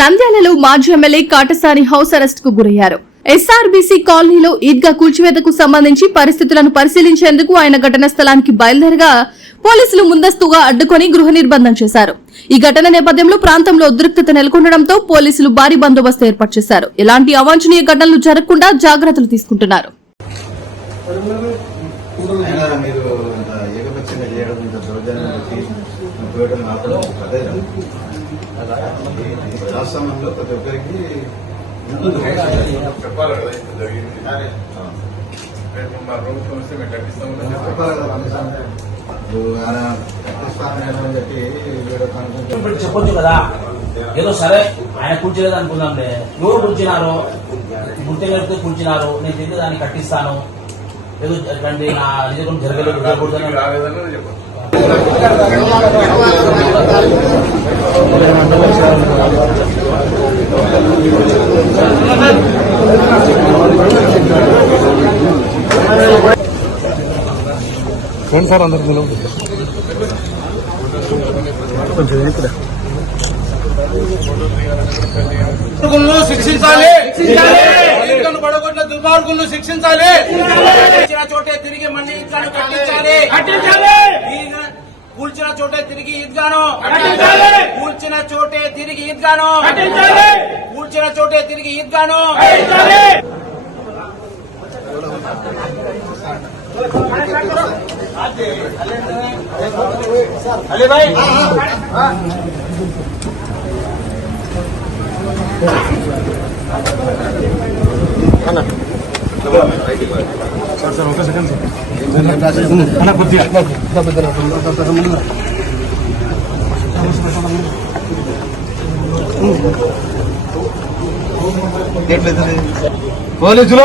నంద్యాలలో మాజీ MLA Katasani house arrest కు గురయ్యారు. ఎస్ఆర్బీసీ కాలనీలో ఈద్గా కూల్చివేతకు సంబంధించి పరిస్థితులను పరిశీలించేందుకు ఆయన ఘటనా స్థలానికి బయలుదేరగా పోలీసులు ముందస్తుగా అడ్డుకొని గృహ నిర్బంధం చేశారు. ఈ ఘటన నేపథ్యంలో ప్రాంతంలో ఉద్రిక్తత నెలకొనడంతో పోలీసులు భారీ బందోబస్తు ఏర్పాటు చేశారు. ఎలాంటి అవాంఛనీయ ఘటనలు జరగకుండా జాగ్రత్తలు తీసుకుంటున్నారు. రాష్ట్రంలో ప్రతి ఒక్కరికి చెప్పాలి కదా ఇంత జరిగింది మా ప్రభుత్వం వస్తే మేము కట్టిస్తామని చెప్పొచ్చు కదా. ఏదో సరే ఆయన కూర్చోలేదు అనుకున్నాంలే, ఎవరు కూర్చున్నారు, గుర్తెగడితే కూర్చున్నారు, నేను తిరిగి దాన్ని కట్టిస్తాను, ఏదో రండి నా నిజం జరగలేదు రాలేదని చెప్పండి. कौन सार अंदर मिलो శిక్షించాలి, పడగొట్టిన దుర్మార్గులను శిక్షించాలి. చోటే తిరిగి మళ్ళీ ఈద్గాను కట్టించాలి. కూల్చిన చోటే తిరిగి ఈద్గాను, కూల్చిన చోటే తిరిగి ఈద్గాను, కూల్చిన చోటే తిరిగి ఈద్గాను. అలీ భాయ్ सर ओके सेकंड अना కొద్దిగా పోలీసులు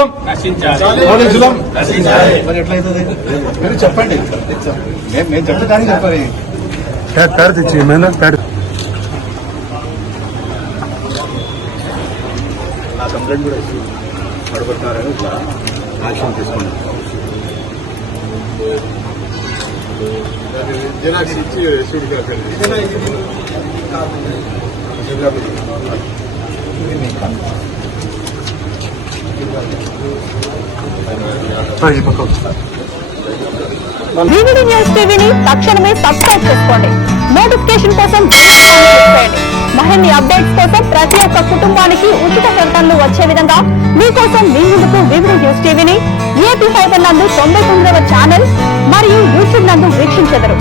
మరి ఎట్లయితుంది మీరు చెప్పండి. మేము చెప్పడానికి చెప్పాలి. ప్యాడ్ తెచ్చి మేనా ప్యాడ్ నా కంప్లైంట్ కూడా ఇచ్చి పడగొట్టారని ఇట్లా యాక్షన్ తీసుకోండి. జిరాక్స్ ఇచ్చి సీడ్ కాపీ వివిడి న్యూస్ టీవీని తక్షణమే సబ్స్క్రైబ్ చేసుకోండి. నోటిఫికేషన్ కోసం బెల్ ఐకాన్ క్లిక్ చేయండి. మరిన్ని అప్డేట్స్ కోసం ప్రతి ఒక్క కుటుంబానికి ఉచిత ప్రకటనలు వచ్చే విధంగా మీకోసం మీ ముందుకు వివిడి న్యూస్ టీవీని ఏపీ ఫైబర్ నందు 99వ ఛానల్ మరియు యూట్యూబ్ నందు వీక్షించెదరు.